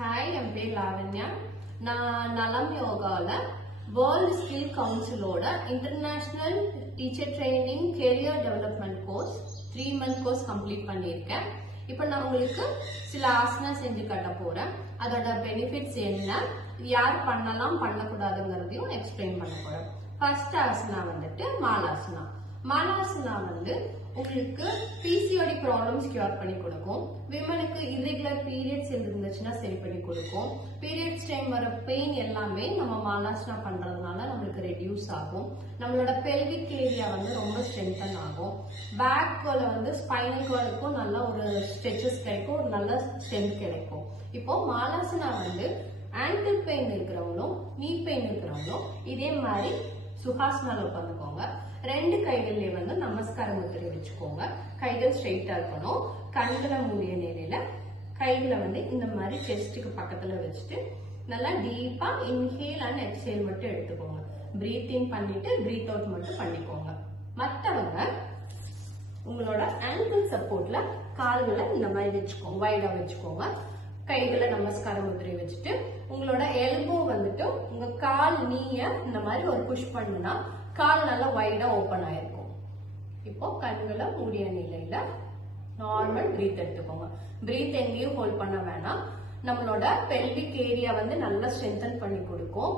Hi, I'm Lavanya. நான் நலம் யோகால வேர்ல்ட் ஸ்கில் கவுன்சிலோட international teacher training career development course 3 month course complete பண்ணியிருக்கேன். இப்போ நான் உங்களுக்கு சில ஆசனா செஞ்சு காட்ட போறேன். அதோட பெனிஃபிட்ஸ் என்ன, யார் பண்ணலாம் பண்ணக்கூடாதுங்கிறதையும் எக்ஸ்பிளைன் பண்ண போறேன். ஃபர்ஸ்ட் ஆசனா வந்துட்டு மாலாசனா. மாலாசனா வந்து உங்களுக்கு பிசிஓடி ப்ராப்ளம்ஸ் கியூர் பண்ணி கொடுக்கும். விமனுக்கு இரெகுலர் பீரியட்ஸ் இருந்துச்சுன்னா சரி பண்ணி கொடுக்கும். பீரியட்ஸ் டைம் வர பெயின் எல்லாமே நம்ம மாலாசனா பண்றதுனால நம்மளுக்கு ரெடியூஸ் ஆகும். நம்மளோட பெல்விக் ஏரியா வந்து ரொம்ப ஸ்ட்ரென்தன் ஆகும். பேக்ல வந்து ஸ்பைனல் கார்டுக்கும் நல்ல ஒரு ஸ்ட்ரெச்சஸ் கிடைக்கும், ஒரு நல்ல ஸ்ட்ரென்த் கிடைக்கும். இப்போ மாலாசனா வந்து ஆங்கிள் பெயின் இருக்கிறவங்களும் நீ பெயின் இருக்கிறவங்களும் இதே மாதிரி சுகாசனால உட்காந்துக்கோங்க. 2 கைகள்லயே வந்து நமஸ்கார முத்திரை வச்சுக்கோங்க. கைகள் ஸ்ட்ரெயிட்டா இருக்கணும். கண்களை மூடிய நிலையில கைகளை வந்து இந்த மாதிரி செஸ்டுக்கு பக்கத்துல வச்சுட்டு நல்லா டீப்பா இன்ஹேல் அண்ட் எக்ஸேல் மட்டும் எடுத்துக்கோங்க. பிரீத் இன் பண்ணிட்டு பிரீத் அவுட் மட்டும் பண்ணிக்கோங்க. மற்றவங்க உங்களோட ஆங்கிள் சப்போர்ட்ல கால்களை இந்த மாதிரி வச்சுக்கோங்க, வைடா வச்சுக்கோங்க. கைகளை நமஸ்கார முத்திரை வச்சுட்டு உங்களோட எல்போ வந்துட்டு உங்க கால் நீய இந்த மாதிரி ஒரு புஷ் பண்ணுனா கால் நல்லா வைடா ஓபன் ஆயிருக்கும். இப்போ கண்களை மூடிய நிலையில நார்மல் பிரீத் எடுத்துக்கோங்க. பிரீத் எங்கேயும் ஹோல்ட் பண்ண வேணாம். நம்மளோட பெல்விக் ஏரியா வந்து நல்லா ஸ்ட்ரென்தன் பண்ணி கொடுக்கும்.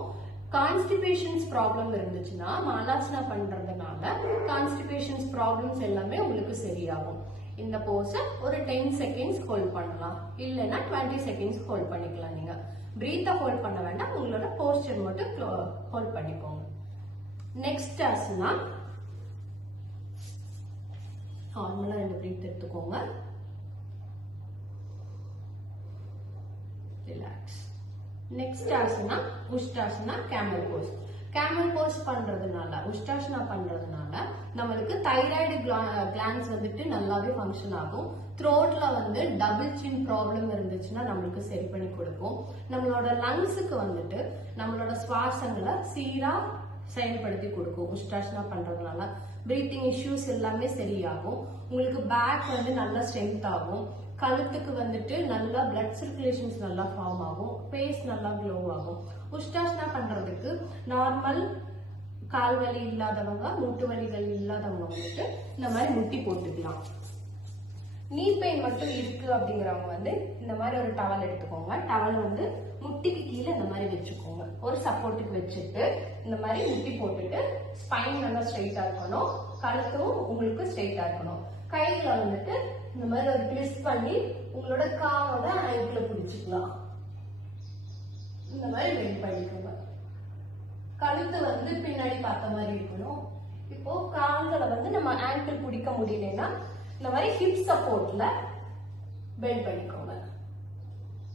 கான்ஸ்டிபேஷன்ஸ் ப்ராப்ளம் இருந்துச்சுன்னா மாலாசனா பண்றதுனால கான்ஸ்டிபேஷன்ஸ் ப்ராப்ளம்ஸ் எல்லாமே உங்களுக்கு சரியாகும். இந்த போஸ ஒரு 10 செகண்ட்ஸ் ஹோல்ட் பண்ணலாம், இல்லைன்னா 20 செகண்ட்ஸ் ஹோல்ட் பண்ணிக்கலாம். நீங்க பிரீத்தை ஹோல்ட் பண்ண வேண்டாம், உங்களோட போஸ்டர் மட்டும் ஹோல்ட் பண்ணிக்கோங்க. நெக்ஸ்ட் ஆசனா நார்மலா 2 பிரீத் எடுத்துக்கோங்க. Relax. Next asana Ushtrasana, camel pose. Camel pose பண்றதுனால, உஷ்டாசனா பண்றதுனால நம்மளுக்கு தைராய்டு கிளான்ஸ் வந்துட்டு நல்லாவே ஃபங்க்ஷன் ஆகும். த்ரோட்ல வந்து டபுள் சின் ப்ராப்ளம் இருந்துச்சுன்னா நம்மளுக்கு சரி பண்ணி கொடுக்கும். நம்மளோட லங்ஸுக்கு வந்துட்டு நம்மளோட சுவாசங்களை சீரா செயல்படுத்தி கொடுக்கும். உஷ்டாசனா பண்றதுனால பிரீத்திங் இஷ்யூஸ் எல்லாமே சரியாகும். உங்களுக்கு பேக் வந்து நல்லா ஸ்ட்ரென்த் ஆகும். கழுத்துக்கு வந்துட்டு நல்லா பிளட் சர்க்குலேஷன்ஸ் நல்லா ஃபார்ம் ஆகும். ஃபேஸ் நல்லா க்ளோ ஆகும். உஷ்டாசனா பண்றதுக்கு நார்மல் கால் வலி இல்லாதவங்க, மூட்டு வலிகள் இல்லாதவங்க வந்துட்டு இந்த மாதிரி முட்டி போட்டுக்கலாம். நீ பெயின் மட்டும் இருக்கு அப்படிங்கிறவங்க வந்து இந்த மாதிரி ஒரு டவல் எடுத்துக்கோங்க. டவல் வந்து முட்டிக்கு கீழே இந்த மாதிரி வச்சுக்கோங்க. ஒரு சப்போர்ட்டுக்கு வச்சுட்டு இந்த மாதிரி முட்டி போட்டுட்டு ஸ்பைன் நல்லா ஸ்ட்ரெயிட்டா இருக்கணும். கழுத்தும் உங்களுக்கு ஸ்ட்ரெயிட்டா இருக்கணும். கையில வந்துட்டு இந்த மாதிரி ஒரு ட்விஸ்ட் பண்ணி உங்களோட காலோட அணைப்புல பிடிச்சிக்கலாம். இந்த மாதிரி வெயிட் பண்ணிக்கோங்க. கழுத்து வந்து பின்னாடி பார்த்த மாதிரி இருக்கணும். இப்போ கால்களை வந்து நம்ம ஆங்கிள் பிடிக்க முடியலன்னா இந்த மாதிரி ஹிப் சப்போர்ட்ல பெண்ட் பண்ணிக்கோங்க.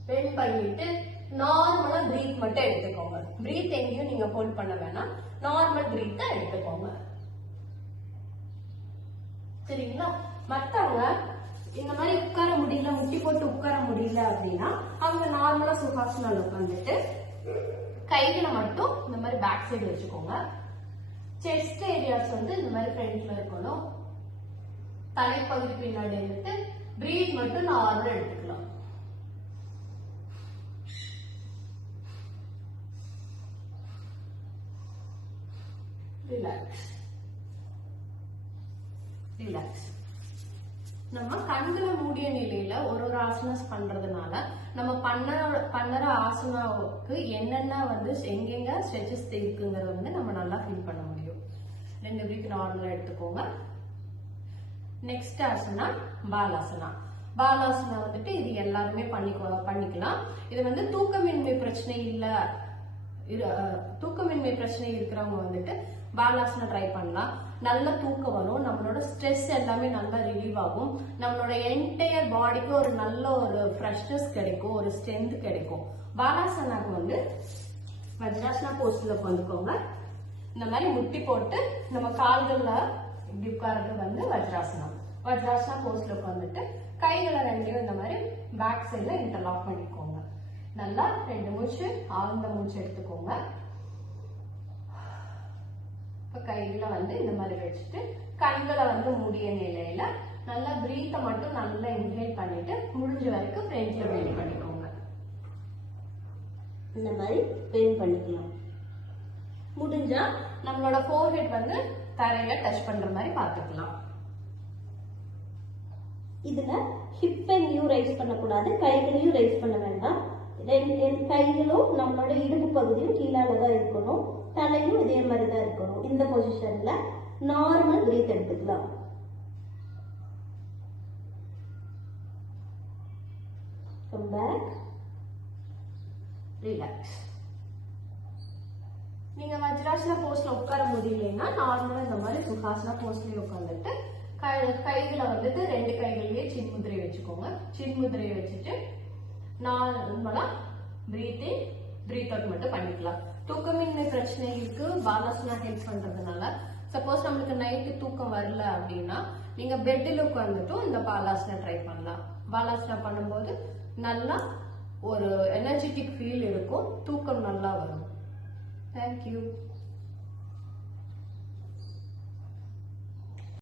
பெண்ட் பண்ணிட்டு நார்மலா பிரீத் மட்டும் எடுத்துக்கோங்க. பிரீத் எங்கேயும் நீங்க ஹோல்ட் பண்ண வேணாம், நார்மல் பிரீத்தை எடுத்துக்கோங்க. சரிங்களா? மத்தவங்க இந்த மாதிரி உட்கார முடியல, முட்டி போட்டு உட்கார முடியல அப்படின்னா அவங்க நார்மலா சுகாசனால உட்காந்துட்டு கைகளை மட்டும் இந்த மாதிரி பேக் சைடு வச்சுக்கோங்க. செஸ்ட் ஏரியாஸ் வந்து இந்த மாதிரி ஃப்ரண்ட்ல இருக்கணும். தலைப்பகுதி பின்னாடி இருந்துட்டு பிரீத் மட்டும் நார்மலா எடுத்துக்கலாம். ரிலாக்ஸ். ரிலாக்ஸ். நம்ம கண்களை மூடிய நிலையில ஒரு ஆசனாஸ் பண்றதுனால நம்ம பண்ணற ஆசனாவுக்கு என்னென்ன வந்து எங்கெங்க ஸ்ட்ரெச்சஸ் இருக்குங்கிறத வந்து நம்ம நல்லா ஃபீல் பண்ண முடியும். 2 பிரீத் நார்மலா எடுத்துக்கோங்க. நெக்ஸ்ட் ஆசனா பாலாசனா. பாலாசனா வந்துட்டு இது எல்லாருமே பண்ணிக்கலாம். இது வந்து தூக்கமின்மை பிரச்சனை இல்ல, தூக்கமின்மை பிரச்சனை இருக்கிறவங்க வந்துட்டு பாலாசனா ட்ரை பண்ணலாம். நல்ல தூக்கம் வரும். நம்மளோட ஸ்ட்ரெஸ் எல்லாமே நல்லா ரிலீவ் ஆகும். நம்மளோட என்டையர் பாடிக்கு ஒரு நல்ல ஒரு ஃப்ரெஷ்னஸ் கிடைக்கும், ஒரு ஸ்ட்ரென்த் கிடைக்கும். பாலாசனாக்கு வந்து வஜ்ராசனா போஸ்ட்ல உட்காந்துக்கோங்க. இந்த மாதிரி முட்டி போட்டு நம்ம கால்கள்ல இப்படி உட்கார்றது வந்து வஜ்ராசனா. வஜ்ராசனா போஸ்ட்ல உட்காந்துட்டு கைகளை 2 இந்த மாதிரி பேக் சைட்ல இன்டர்லாக் பண்ணிக்கோங்க. நல்லா 2 மூச்சு ஆழ்ந்த மூச்சு எடுத்துக்கோங்க. கைகளை வந்து இந்த மாதிரி வச்சுட்டு கண்களை வந்து மூடிய நிலையில நல்லா பிரீத்தை மட்டும் நல்லா இன்ஹேல் பண்ணிட்டு முடிஞ்ச வரைக்கும் ஃப்ரண்ட்ல பெண்ட் பண்ணிக்கோங்க. இந்த மாதிரி பெயிண்ட் பண்ணிக்கலாம். முடிஞ்சா நம்மளோட ஃபோர்ஹெட் வந்து தரையில டச் பண்ற மாதிரி பார்த்துக்கலாம். இதுல ஹிப்பையும் ரைஸ் பண்ணக்கூடாது, கைகளையும் ரைஸ் பண்ண வேண்டாம். கைகளும் நம்மளோட இடுப்பு பகுதியும் கீழால தான் இருக்கணும், தலையும் இதே மாதிரி தான் இருக்கணும். இந்த பொசிஷன்ல நார்மல் பிரீத் எடுத்துக்கலாம். Come back, relax. நீங்க வஜ்ராசன போஸ்ட்ல உட்கார முடியலன்னா நார்மலா இந்த மாதிரி சுகாசனா போஸ்ட்லயே உட்காந்துட்டு கைகளை வந்துட்டு 2 கைகள்லயே சின்முதிரை வச்சுக்கோங்க. சின்முதிரையை வச்சுட்டு நார்மலா பிரீத் இன் பிரீத் அவுட் மட்டும் பண்ணிக்கலாம். தூக்கமின்மை பிரச்சனைகளுக்கு பாலாசனா ஹெல்ப் பண்றதுனால, சப்போஸ் நம்மளுக்கு நைட்டு தூக்கம் வரல அப்படின்னா நீங்க பெட்டில் உட்காந்துட்டும் இந்த பாலாசனா ட்ரை பண்ணலாம். பாலாசனா பண்ணும்போது நல்லா ஒரு எனர்ஜெட்டிக் ஃபீல் இருக்கும், தூக்கம் நல்லா வரும். Thank you.